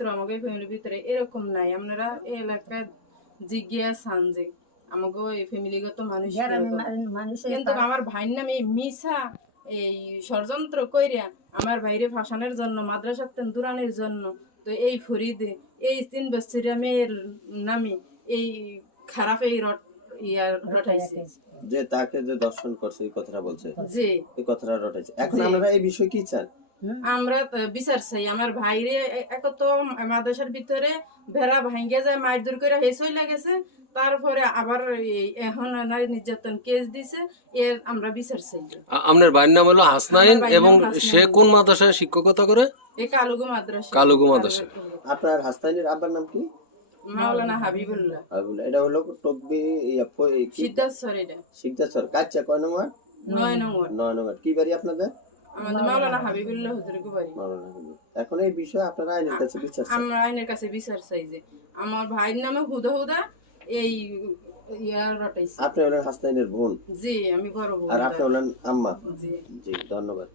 চরিত্র আমাকে ফ্যামিলির ভিতরে এরকম নাই। আপনারা এই এলাকায় জিজ্ঞাসান যে আমাকে এই ফ্যামিলিগত মানুষ কিন্তু আমার ভাইয়ের নামে মিশা এই ষড়যন্ত্র কইরা আমার ভাইরে ফাঁসানোর জন্য মাদ্রাসাতে দূরানোর জন্য তো এই ফরিদে এই 3 বছরের মেয়ের নামে এই খারাপ এই রটাইছে যে তাকে যে দর্শন করছে এই কথাটা বলছে, জি এই কথাটা রটাইছে। এখন আপনারা এই বিষয় কি চান? আমরা বিচার চাই। আমার ভাইরে এক তো মাদ্রাসার ভিতরে ভেড়া ভাঙ্গে যায় মার দূর করে হেসই লাগেছে, তারপরে আবার এখন নারী নির্যাতন কেস দিছে, এর আমরা বিচার চাই। আপনার ভাইয়ের নাম হলো হাসনাইন এবং সে কোন মাদ্রাসায় শিক্ষকতা করে? এই কালুগো মাদ্রাসা। কালুগো মাদ্রাসা। আপনার হাসনাইনের আব্বার নাম কি? মাওলানা হাবিবুল্লাহ। এটা হলো টকবি সিদ্ধার্থ এটা সিদ্ধার্থ কাচ্চা কয় নম্বর? 9 নম্বর। 9 নম্বর। কি বাড়ি আপনাদের? আমাদের মাওলানা হাবিবুল্লাহ হুজুরের বাড়ি। এখন এই বিষয়ে আপনারা আইনের কাছে বিচার চান? আমরা আইনের কাছে বিচার চাই যে আমার ভাইয়ের নামে হুদা হুদা এই রটাইছে। আপনি হলেন হাসনাইনের বোন? জি আমি বড় বোন। আর আপনি হলেন আম্মা? জি জি ধন্যবাদ।